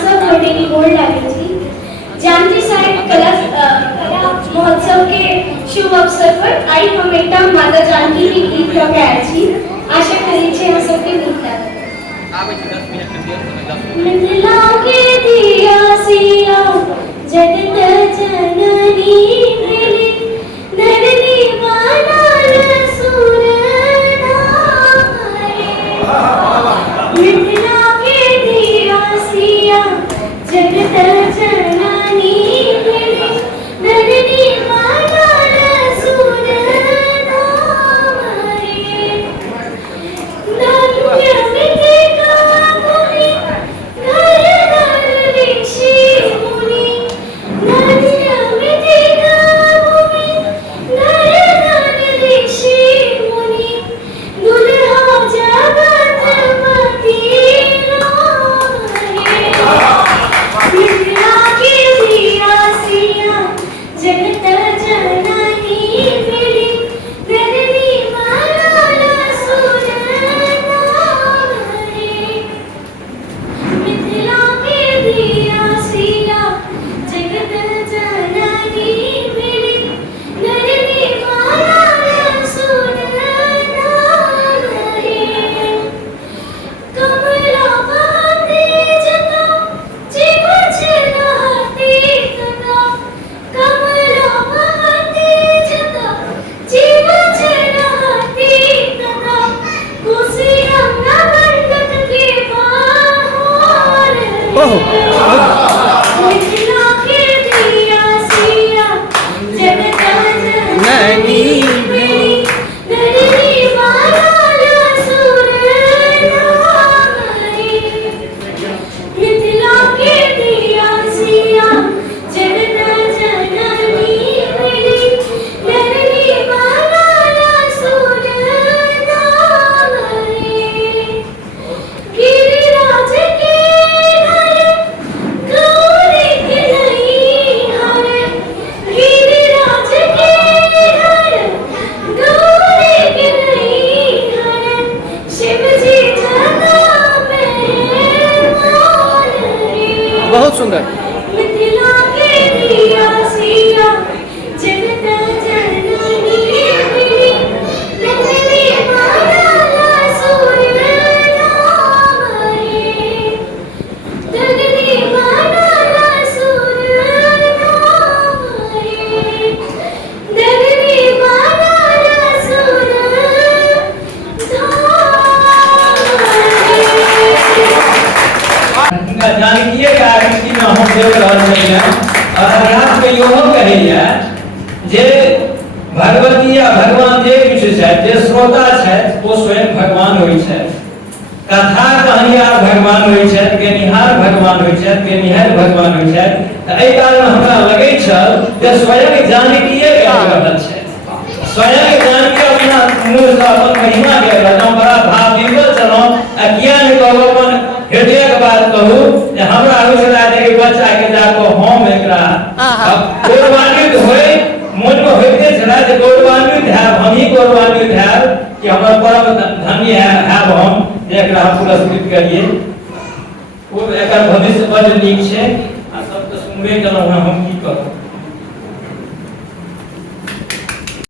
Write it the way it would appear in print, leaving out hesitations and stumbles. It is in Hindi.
सब गोटे की गोड़ लागे छी। जानकी साहित्य कला महोत्सव के शुभ अवसर पर आई हम एक माता जानकी के गीत गा के आयल छी। आशा करी छी हम सबके नीक लागत। मिथिला के दिया सिया जगत जननी भेली धरती मानल सुर नारे। मिथिला के दिया सिया जगत जननी भेली धरती मानल सुर नारे। धन्य मृतिका भूमि घर घर ऋषि मुनि। धन्य मृतिका भूमि घर घर ऋषि मुनि। दुल्हा जगतपति राहे। मिथिला के दिया सिया जगत जननी भेली धरती मानल सुर नारे। मिथिला के दिया सिया जगत जननी भेली धरती मानल सुर नारे। कमला बहती जता जीव छलहती तता। कमला बहती जता जीव छलहती तता। कोसी गंगा मंडप के पार। मिथिला के दिया सिया जगत जननी भेली धरती मानल सुर नारे। मिथिला के दिया सिया जगत जननी भेली धरती मानल सुर नारे। गिरिराज के घर गौरी के नैहर। गिरिराज के घर गौरी के नैहर। शिव जी जटा मेहमान रे। बहुत सुंदर। मिथिला के दिया सिया जगत जननी भेली धरती मानल सुर नारे। धरती मानल सुर नारे। धरती मानल सुर नारे। जानकीय के आकृति में हम देख रहल छी और अभ्यास के योहो कहैया जे भगवती या भगवान जे किछु छथि जे श्रोता छथि ओ स्वयं भगवान होइ छथि। कथा कहनिहार भगवान होइ छथि, गेनिहार भगवान होइ छथि, गेनिहार भगवान होइ छथि। तऽ एहि कारण हमरा लगै छल जे स्वयं जानकीये कहि रहल छथि। स्वयं जानकी अपना मुँह से अपन महिमा कहि रहल। बड़ा भाव विवल छलहुँ आ किया नहि कहू अपन हृदय के बात कहू जे हमरा होइ छला जे बच्चा के जाके हम एकरा गौरवान्वित होय मन में होइते छला जे गौरवान्वित हैब हम ही गौरवान्वित हैब कि हमर परम धन्य हैब हम जे एकरा पुरस्कृत करिए। वो एकर भविष्य बड़ नीक छै आ सब तऽ सुनबे केलहुँ हम की कहू।